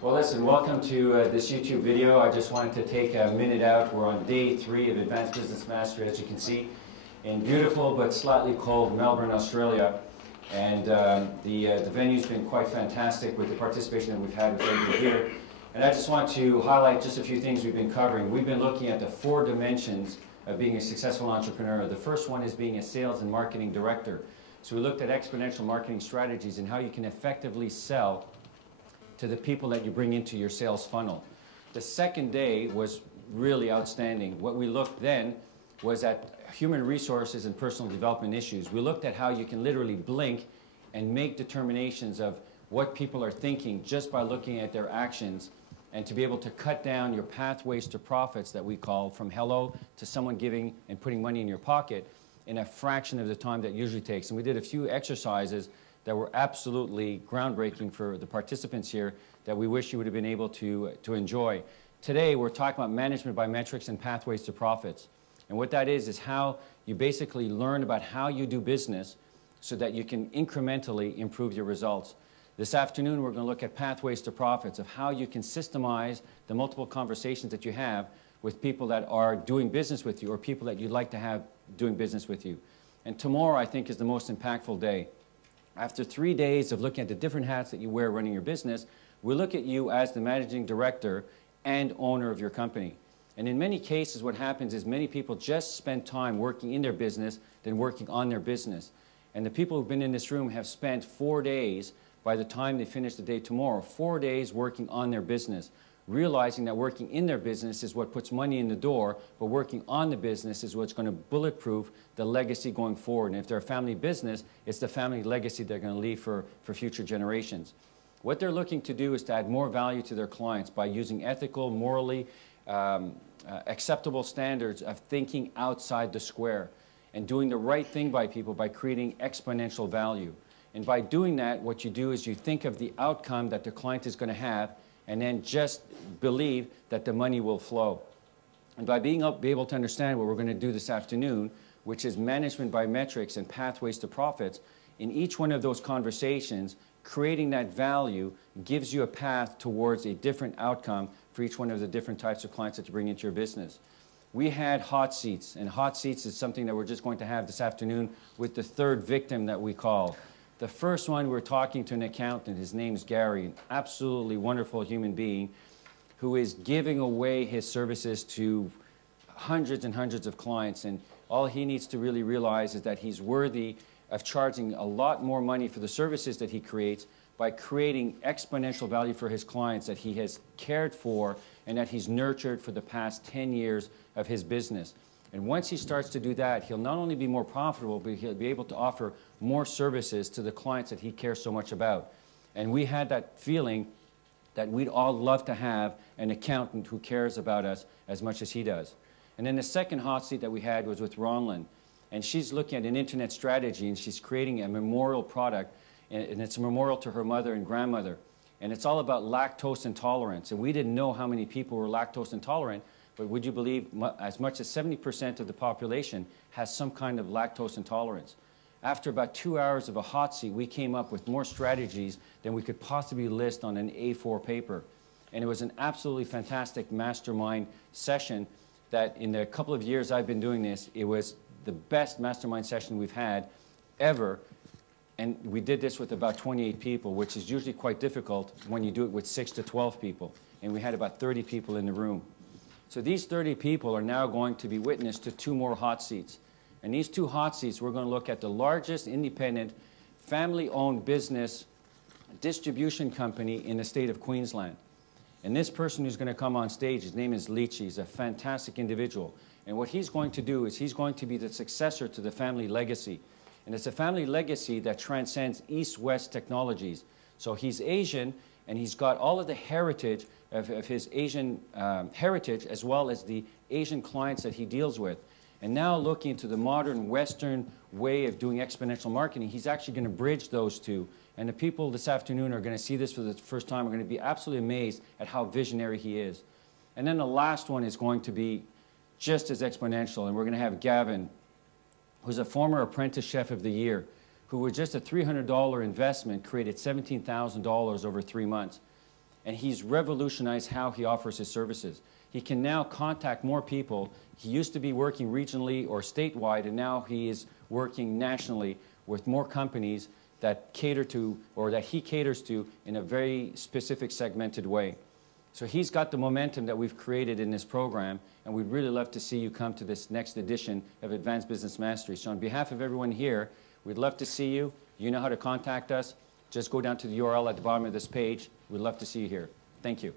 Well, listen, welcome to this YouTube video. I just wanted to take a minute out. We're on day 3 of Advanced Business Mastery, as you can see, in beautiful but slightly cold Melbourne, Australia. And the venue's been quite fantastic with the participation that we've had with everybody here. And I just want to highlight just a few things we've been covering. We've been looking at the 4 dimensions of being a successful entrepreneur. The first one is being a sales and marketing director. So we looked at exponential marketing strategies and how you can effectively sell to the people that you bring into your sales funnel. The second day was really outstanding. What we looked then was at human resources and personal development issues. We looked at how you can literally blink and make determinations of what people are thinking just by looking at their actions, and to be able to cut down your pathways to profits that we call from hello to someone giving and putting money in your pocket in a fraction of the time that usually takes. And we did a few exercises that were absolutely groundbreaking for the participants here that we wish you would have been able to enjoy. Today we're talking about management by metrics and pathways to profits. And what that is how you basically learn about how you do business so that you can incrementally improve your results. This afternoon we're going to look at pathways to profits, of how you can systemize the multiple conversations that you have with people that are doing business with you or people that you'd like to have doing business with you. And tomorrow I think is the most impactful day. After 3 days of looking at the different hats that you wear running your business, we look at you as the managing director and owner of your company. And in many cases what happens is many people just spend time working in their business than working on their business. And the people who've been in this room have spent 4 days, by the time they finish the day tomorrow, 4 days working on their business, realizing that working in their business is what puts money in the door, but working on the business is what's going to bulletproof the legacy going forward. And if they're a family business, it's the family legacy they're going to leave for future generations. What they're looking to do is to add more value to their clients by using ethical, morally acceptable standards of thinking outside the square and doing the right thing by people by creating exponential value. And by doing that, what you do is you think of the outcome that the client is going to have and then just believe that the money will flow. And by being able to understand what we're going to do this afternoon, which is management by metrics and pathways to profits, in each one of those conversations, creating that value gives you a path towards a different outcome for each one of the different types of clients that you bring into your business. We had hot seats, and hot seats is something that we're just going to have this afternoon with the third victim that we call. The first one, we're talking to an accountant. His name's Gary, an absolutely wonderful human being who is giving away his services to hundreds and hundreds of clients. And all he needs to really realize is that he's worthy of charging a lot more money for the services that he creates by creating exponential value for his clients that he has cared for and that he's nurtured for the past 10 years of his business. And once he starts to do that, he'll not only be more profitable, but he'll be able to offer more services to the clients that he cares so much about. And we had that feeling that we'd all love to have an accountant who cares about us as much as he does. And then the second hot seat that we had was with Ronlyn. And she's looking at an internet strategy, and she's creating a memorial product, and it's a memorial to her mother and grandmother. And it's all about lactose intolerance. And we didn't know how many people were lactose intolerant, but would you believe as much as 70% of the population has some kind of lactose intolerance. After about 2 hours of a hot seat, we came up with more strategies than we could possibly list on an A4 paper. And it was an absolutely fantastic mastermind session that in the couple of years I've been doing this, it was the best mastermind session we've had ever. And we did this with about 28 people, which is usually quite difficult when you do it with 6 to 12 people. And we had about 30 people in the room. So these 30 people are now going to be witness to 2 more hot seats. And these 2 hot seats, we're going to look at the largest independent family-owned business distribution company in the state of Queensland. And this person who's going to come on stage, his name is Leachy. He's a fantastic individual. And what he's going to do is he's going to be the successor to the family legacy. And it's a family legacy that transcends East-West technologies. So he's Asian, and he's got all of the heritage of his Asian heritage, as well as the Asian clients that he deals with. And now looking to the modern Western way of doing exponential marketing, he's actually going to bridge those two. And the people this afternoon are going to see this for the first time, are going to be absolutely amazed at how visionary he is. And then the last one is going to be just as exponential. And we're going to have Gavin, who's a former apprentice chef of the year, who with just a $300 investment created $17,000 over 3 months. and he's revolutionized how he offers his services. He can now contact more people. He used to be working regionally or statewide, and now he is working nationally with more companies that cater to, or that he caters to in a very specific segmented way. So he's got the momentum that we've created in this program, and we'd really love to see you come to this next edition of Advanced Business Mastery. So on behalf of everyone here, we'd love to see you. You know how to contact us. Just go down to the URL at the bottom of this page. We'd love to see you here. Thank you.